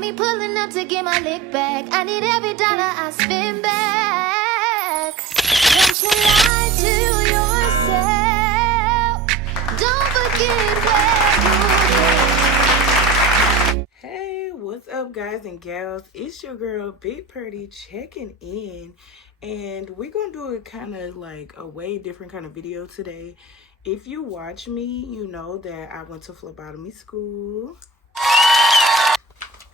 got me pulling up to get my lick back. I need every dollar I spend back. Don't you lie to yourself. Don't forget where you came. Hey, what's up, guys and gals? It's your girl, Big Purdy, checking in. And we're going to do a kind of like a way different kind of video today. If you watch me, you know that I went to phlebotomy school.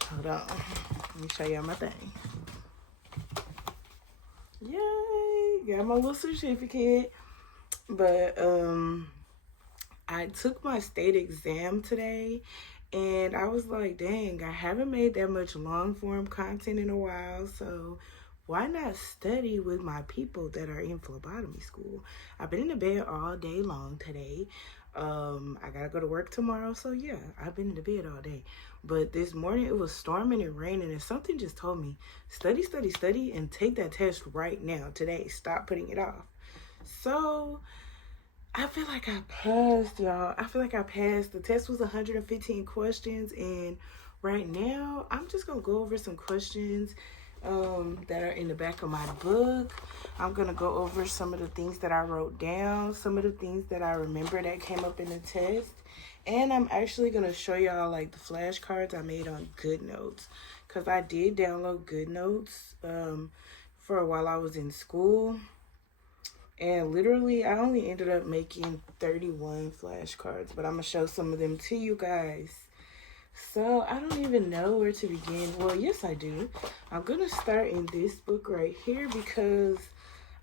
Hold on. Let me show y'all my thing. Yay! Got my little certificate. But I took my state exam today. And I was like, dang, I haven't made that much long form content in a while. So why not study with my people that are in phlebotomy school? I've been in the bed all day long today. I gotta go to work tomorrow, so yeah, I've been in the bed all day. But this morning it was storming and raining, and something just told me, study, study, study, and take that test right now, today. Stop putting it off. So I feel like I passed, y'all. I feel like I passed. The test was 115 questions, and right now I'm just gonna go over some questions that are in the back of my book. I'm gonna go over some of the things that I wrote down, some of the things that I remember that came up in the test, and I'm actually gonna show y'all like the flashcards I made on GoodNotes, because I did download GoodNotes for while I was in school, and literally I only ended up making 31 flashcards, but I'm gonna show some of them to you guys. So I don't even know where to begin. Well, yes, I do. I'm going to start in this book right here because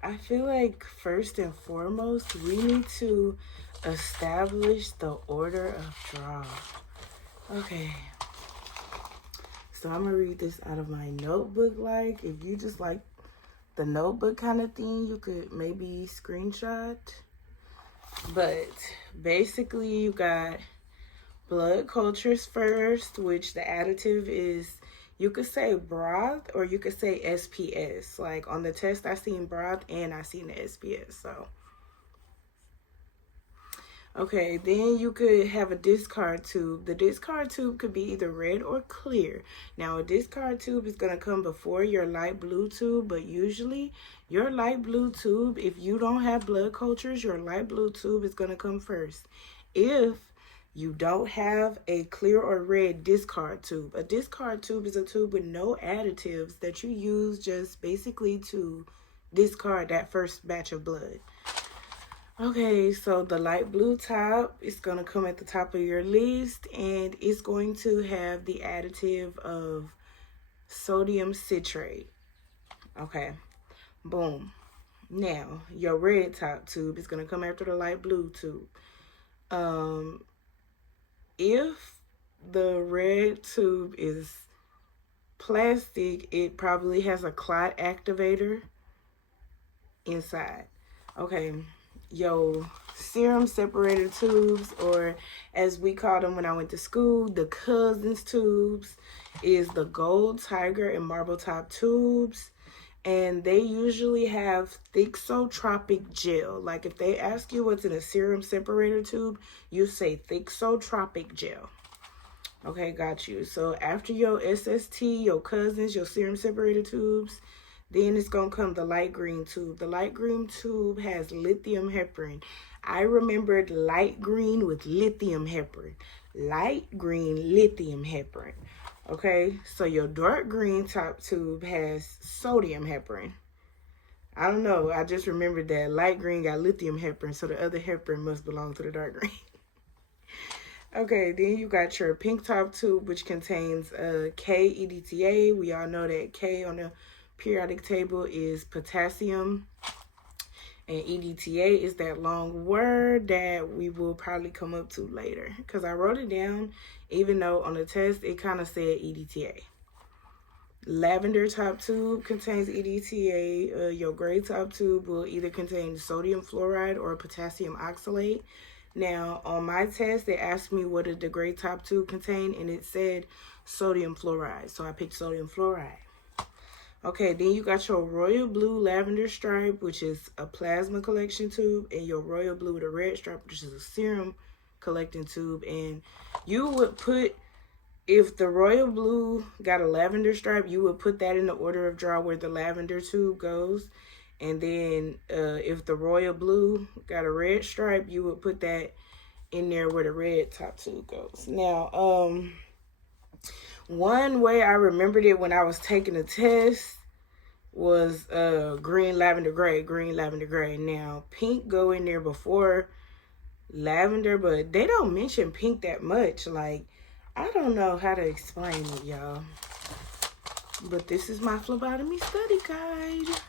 I feel like first and foremost, we need to establish the order of draw. Okay. So I'm going to read this out of my notebook. Like, if you just like the notebook kind of thing, you could maybe screenshot. But basically, you got blood cultures first, which the additive is, you could say broth or you could say SPS. Like on the test, I seen broth and I seen the SPS. So, okay, then you could have a discard tube. The discard tube could be either red or clear. Now, a discard tube is going to come before your light blue tube, but usually your light blue tube, if you don't have blood cultures, your light blue tube is going to come first. If you don't have a clear or red discard tube. A discard tube is a tube with no additives that you use just basically to discard that first batch of blood. Okay, so the light blue top is going to come at the top of your list, and it's going to have the additive of sodium citrate. Okay, boom. Now, your red top tube is going to come after the light blue tube. If the red tube is plastic, it probably has a clot activator inside. Okay, your serum separator tubes, or as we called them when I went to school, the cousins tubes, is the gold, tiger, and marble top tubes. And they usually have thixotropic gel. Like if they ask you what's in a serum separator tube, you say thixotropic gel. Okay, got you. So after your SST, your cousins, your serum separator tubes, then it's going to come the light green tube. The light green tube has lithium heparin. I remembered light green with lithium heparin. Light green, lithium heparin. Okay, so your dark green top tube has sodium heparin. I don't know, I just remembered that light green got lithium heparin, so the other heparin must belong to the dark green. Okay, then you got your pink top tube, which contains K-EDTA. We all know that K on the periodic table is potassium, and EDTA is that long word that we will probably come up to later, because I wrote it down, even though on the test it kind of said EDTA. Lavender top tube contains EDTA. Your gray top tube will either contain sodium fluoride or potassium oxalate. Now, on my test, they asked me what did the gray top tube contain, and it said sodium fluoride, so I picked sodium fluoride. Okay, then you got your royal blue lavender stripe, which is a plasma collection tube, and your royal blue with a red stripe, which is a serum collecting tube. And you would put if the royal blue got a lavender stripe, you would put that in the order of draw where the lavender tube goes. And then if the royal blue got a red stripe, you would put that in there where the red top tube goes. Now, one way I remembered it when I was taking a test was green, lavender, gray, green, lavender, gray. Now, pink go in there before lavender, but they don't mention pink that much. Like, I don't know how to explain it, y'all. But this is my phlebotomy study guide.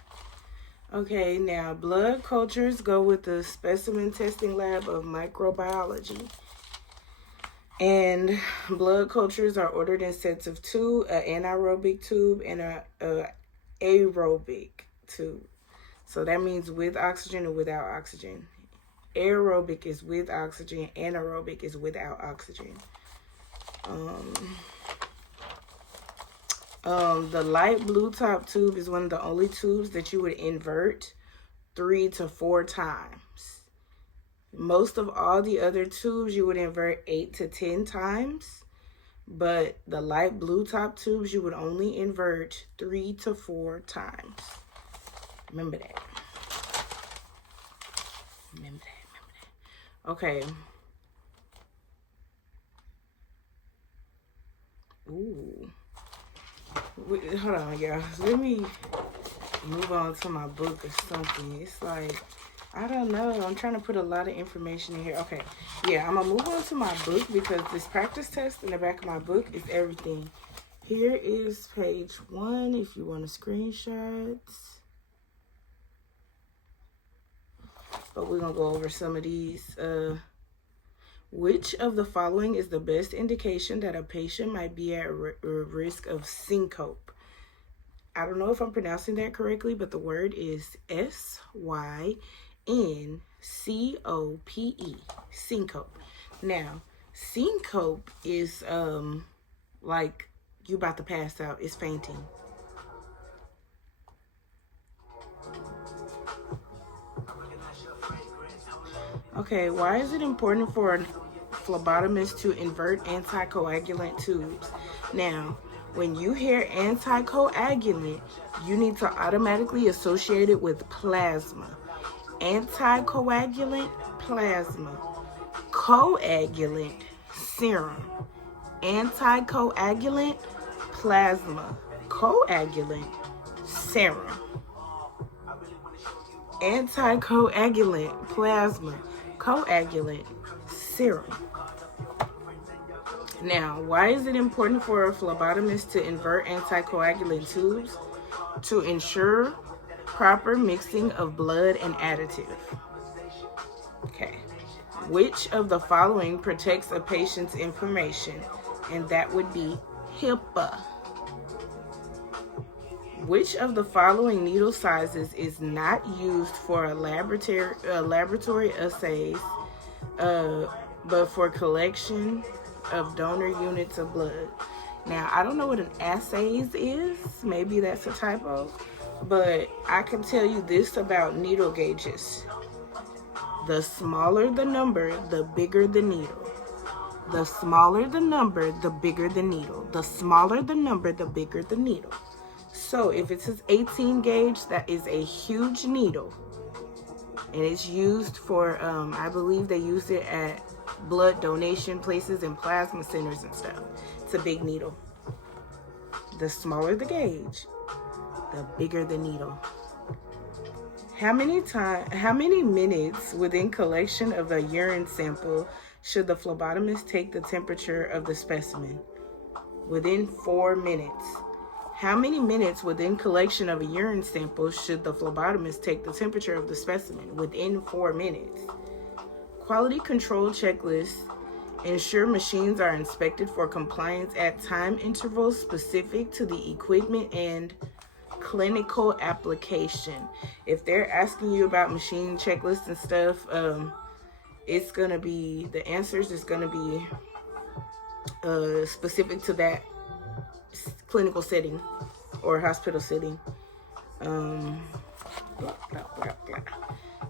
Okay, now blood cultures go with the specimen testing lab of microbiology. And blood cultures are ordered in sets of two, an anaerobic tube and a aerobic tube. So that means with oxygen and without oxygen. Aerobic is with oxygen, anaerobic is without oxygen. The light blue top tube is one of the only tubes that you would invert 3 to 4 times. Most of all the other tubes you would invert 8 to 10 times, but the light blue top tubes you would only invert 3 to 4 times. Remember that. Remember that. Okay. Ooh. Hold on, y'all. Let me move on to my book or something. It's like, I don't know. I'm trying to put a lot of information in here. Okay. Yeah, I'm going to move on to my book because this practice test in the back of my book is everything. Here is page 1 if you want to screenshot. But we're going to go over some of these. Which of the following is the best indication that a patient might be at risk of syncope? I don't know if I'm pronouncing that correctly, but the word is syncope, syncope. Now, syncope is like you about to pass out. It's fainting. Okay, why is it important for a phlebotomist to invert anticoagulant tubes? Now, when you hear anticoagulant, you need to automatically associate it with plasma. Anticoagulant, plasma. Coagulant, serum. Anticoagulant, plasma. Coagulant, serum. Anticoagulant, plasma. Coagulant, serum. Now, why is it important for a phlebotomist to invert anticoagulant tubes? To ensure proper mixing of blood and additive. Okay. Which of the following protects a patient's information? And that would be HIPAA. Which of the following needle sizes is not used for a laboratory assays, but for collection of donor units of blood? Now, I don't know what an assays is. Maybe that's a typo. But I can tell you this about needle gauges. The smaller the number, the bigger the needle. The smaller the number, the bigger the needle. The smaller the number, the bigger the needle. So if it says 18 gauge, that is a huge needle. And it's used for, I believe they use it at blood donation places and plasma centers and stuff. It's a big needle. The smaller the gauge, the bigger the needle. How many minutes within collection of a urine sample should the phlebotomist take the temperature of the specimen? Within 4 minutes. How many minutes within collection of a urine sample should the phlebotomist take the temperature of the specimen? Within 4 minutes. Quality control checklists ensure machines are inspected for compliance at time intervals specific to the equipment and clinical application. If they're asking you about machine checklists and stuff, it's gonna be, the answers is gonna be specific to that clinical setting or hospital setting.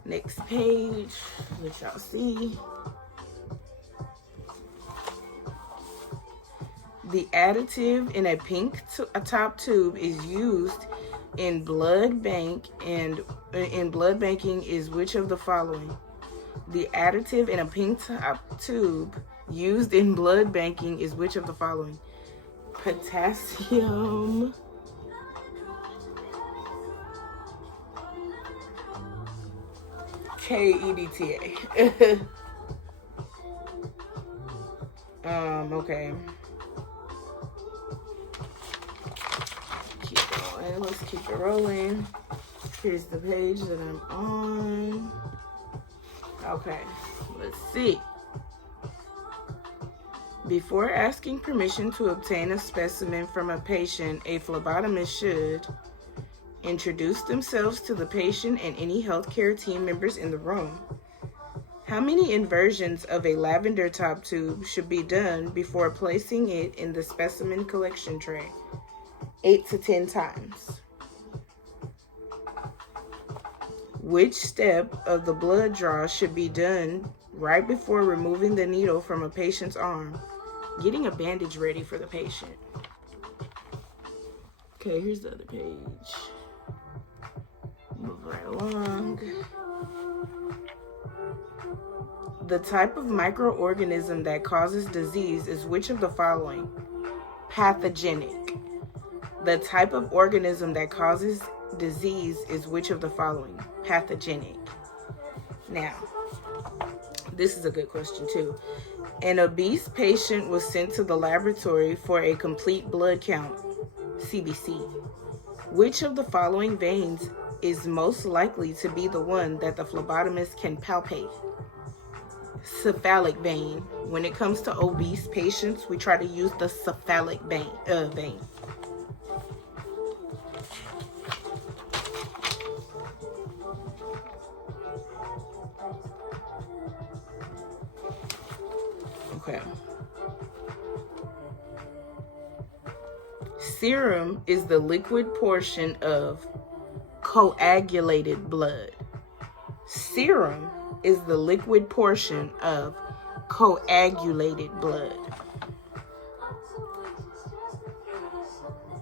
Next page, let y'all see. The additive in a pink top tube is used in blood bank, and in blood banking is which of the following? The additive in a pink top tube used in blood banking is which of the following? Potassium KEDTA. Okay. Keep going. Let's keep it rolling. Here's the page that I'm on. Okay, let's see. Before asking permission to obtain a specimen from a patient, a phlebotomist should introduce themselves to the patient and any healthcare team members in the room. How many inversions of a lavender top tube should be done before placing it in the specimen collection tray? 8 to 10 times. Which step of the blood draw should be done right before removing the needle from a patient's arm? Getting a bandage ready for the patient. Okay, here's the other page. Move right along. The type of microorganism that causes disease is which of the following? Pathogenic. The type of organism that causes disease is which of the following? Pathogenic. Now, this is a good question too. An obese patient was sent to the laboratory for a complete blood count, CBC. Which of the following veins is most likely to be the one that the phlebotomist can palpate? Cephalic vein. When it comes to obese patients, we try to use the cephalic vein. Okay. Serum is the liquid portion of coagulated blood. Serum is the liquid portion of coagulated blood.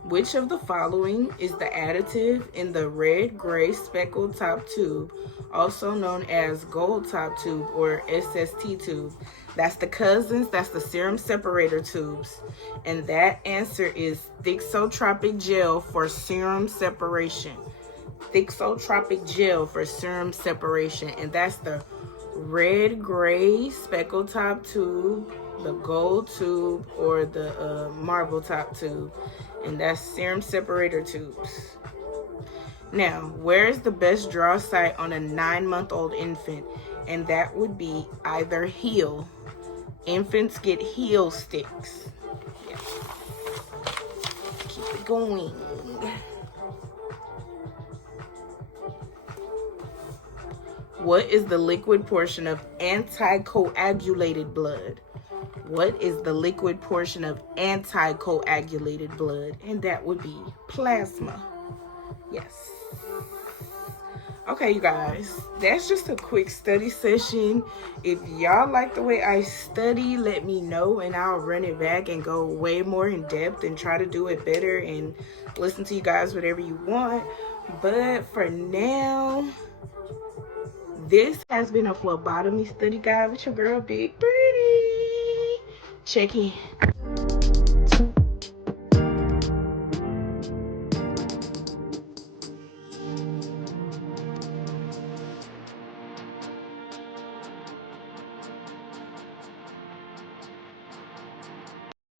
Which of the following is the additive in the red-gray speckled top tube, also known as gold top tube or SST tube? That's the cousins, that's the serum separator tubes. And that answer is thixotropic gel for serum separation. Thixotropic gel for serum separation. And that's the red-gray speckled top tube, the gold tube, or the marble top tube. And that's serum separator tubes. Now, where is the best draw site on a 9-month-old infant? And that would be either heel. Infants get heel sticks. Yes. Keep it going. What is the liquid portion of anticoagulated blood? What is the liquid portion of anticoagulated blood? And that would be plasma. Yes. Okay, you guys, that's just a quick study session. If y'all like the way I study, let me know and I'll run it back and go way more in depth and try to do it better and listen to you guys whatever you want. But for now, this has been a phlebotomy study guide with your girl Big Pretty. Check in.